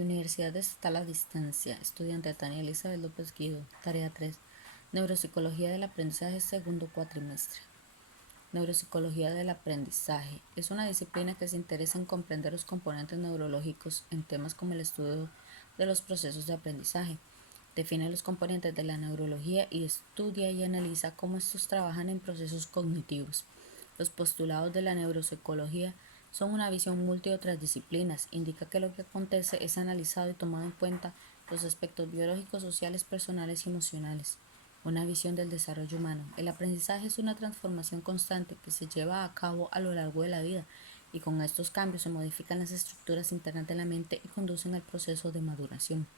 Universidad Estatal a Distancia. Estudiante Tania Elizabeth López Guido. Tarea 3. Neuropsicología del aprendizaje, segundo cuatrimestre. Neuropsicología del aprendizaje es una disciplina que se interesa en comprender los componentes neurológicos en temas como el estudio de los procesos de aprendizaje. Define los componentes de la neurología y estudia y analiza cómo estos trabajan en procesos cognitivos. Los postulados de la neuropsicología son una visión multi de otras disciplinas. Indica que lo que acontece es analizado y tomado en cuenta los aspectos biológicos, sociales, personales y emocionales. Una visión del desarrollo humano. El aprendizaje es una transformación constante que se lleva a cabo a lo largo de la vida y con estos cambios se modifican las estructuras internas de la mente y conducen al proceso de maduración.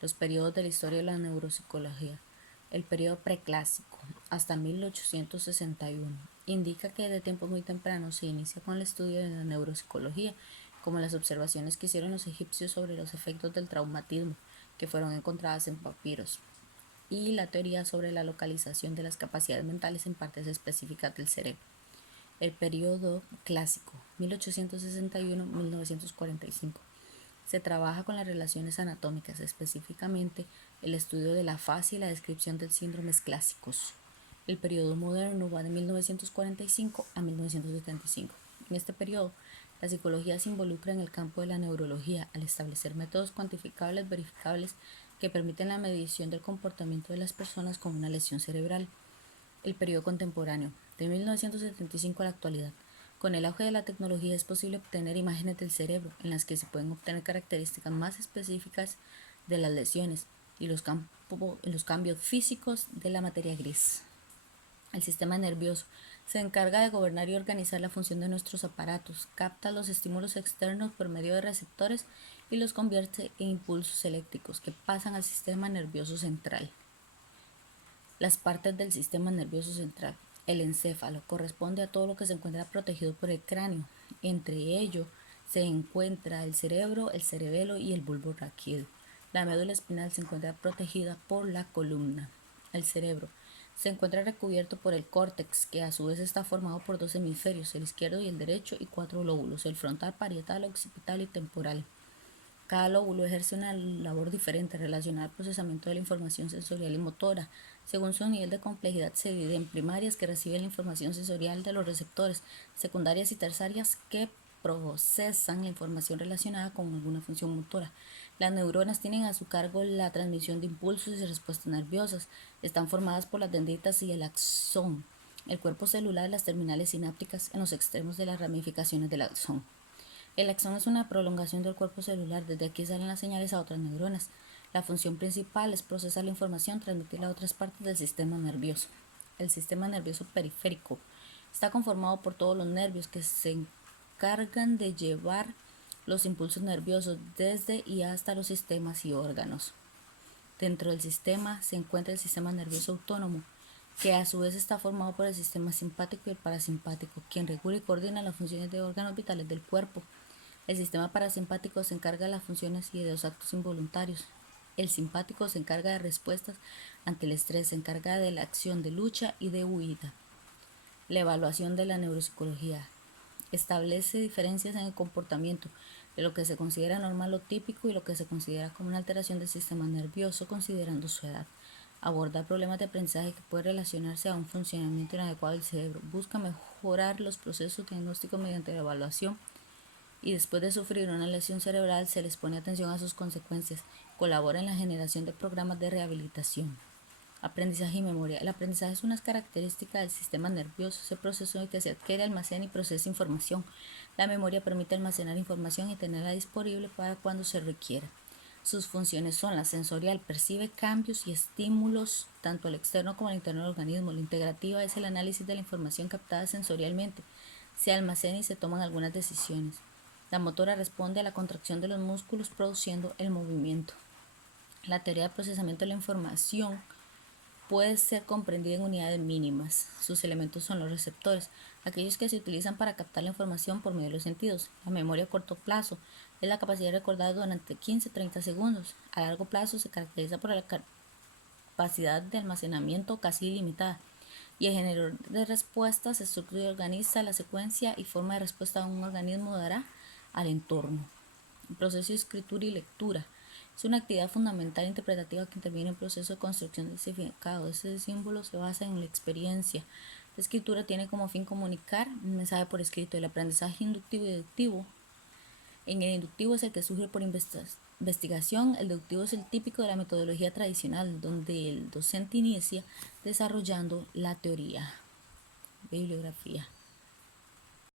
Los periodos de la historia de la neuropsicología. El periodo preclásico, hasta 1861, indica que desde tiempos muy tempranos se inicia con el estudio de la neuropsicología, como las observaciones que hicieron los egipcios sobre los efectos del traumatismo, que fueron encontradas en papiros, y la teoría sobre la localización de las capacidades mentales en partes específicas del cerebro. El periodo clásico, 1861-1945. Se trabaja con las relaciones anatómicas, específicamente el estudio de la fase y la descripción de síndromes clásicos. El periodo moderno va de 1945 a 1975. En este periodo, la psicología se involucra en el campo de la neurología al establecer métodos cuantificables, verificables, que permiten la medición del comportamiento de las personas con una lesión cerebral. El periodo contemporáneo, de 1975 a la actualidad. Con el auge de la tecnología es posible obtener imágenes del cerebro en las que se pueden obtener características más específicas de las lesiones y los cambios físicos de la materia gris. El sistema nervioso se encarga de gobernar y organizar la función de nuestros aparatos, capta los estímulos externos por medio de receptores y los convierte en impulsos eléctricos que pasan al sistema nervioso central. Las partes del sistema nervioso central. El encéfalo corresponde a todo lo que se encuentra protegido por el cráneo. Entre ellos se encuentra el cerebro, el cerebelo y el bulbo raquídeo. La médula espinal se encuentra protegida por la columna. El cerebro se encuentra recubierto por el córtex, que a su vez está formado por dos hemisferios, el izquierdo y el derecho, y cuatro lóbulos, el frontal, parietal, occipital y temporal. Cada lóbulo ejerce una labor diferente relacionada al procesamiento de la información sensorial y motora. Según su nivel de complejidad, se divide en primarias, que reciben la información sensorial de los receptores, secundarias y terciarias, que procesan la información relacionada con alguna función motora. Las neuronas tienen a su cargo la transmisión de impulsos y respuestas nerviosas. Están formadas por las dendritas y el axón, el cuerpo celular y las terminales sinápticas en los extremos de las ramificaciones del axón. El axón es una prolongación del cuerpo celular. Desde aquí salen las señales a otras neuronas. La función principal es procesar la información, transmitirla a otras partes del sistema nervioso. El sistema nervioso periférico está conformado por todos los nervios que se encargan de llevar los impulsos nerviosos desde y hasta los sistemas y órganos. Dentro del sistema se encuentra el sistema nervioso autónomo, que a su vez está formado por el sistema simpático y el parasimpático, quien regula y coordina las funciones de órganos vitales del cuerpo. El sistema parasimpático se encarga de las funciones y de los actos involuntarios. El simpático se encarga de respuestas ante el estrés, se encarga de la acción de lucha y de huida. La evaluación de la neuropsicología establece diferencias en el comportamiento de lo que se considera normal o típico y lo que se considera como una alteración del sistema nervioso considerando su edad. Aborda problemas de aprendizaje que pueden relacionarse a un funcionamiento inadecuado del cerebro. Busca mejorar los procesos diagnósticos mediante la evaluación, y después de sufrir una lesión cerebral se les pone atención a sus consecuencias. Colabora en la generación de programas de rehabilitación. Aprendizaje y memoria. El aprendizaje es una característica del sistema nervioso, ese proceso en el que se adquiere, almacena y procesa información. La memoria permite almacenar información y tenerla disponible para cuando se requiera. Sus funciones son la sensorial, percibe cambios y estímulos tanto al externo como al interno del organismo. La integrativa es el análisis de la información captada sensorialmente. Se almacena y se toman algunas decisiones. La motora responde a la contracción de los músculos produciendo el movimiento. La teoría de procesamiento de la información puede ser comprendida en unidades mínimas. Sus elementos son los receptores, aquellos que se utilizan para captar la información por medio de los sentidos. La memoria a corto plazo es la capacidad de recordar durante 15-30 segundos. A largo plazo se caracteriza por la capacidad de almacenamiento casi ilimitada. Y el generador de respuestas estructura y organiza la secuencia y forma de respuesta a un organismo dará al entorno. El proceso de escritura y lectura es una actividad fundamental e interpretativa que interviene en el proceso de construcción del significado. Este símbolo se basa en la experiencia. La escritura tiene como fin comunicar un mensaje por escrito. El aprendizaje inductivo y deductivo. En el inductivo es el que surge por investigación. El deductivo es el típico de la metodología tradicional, donde el docente inicia desarrollando la teoría. Bibliografía.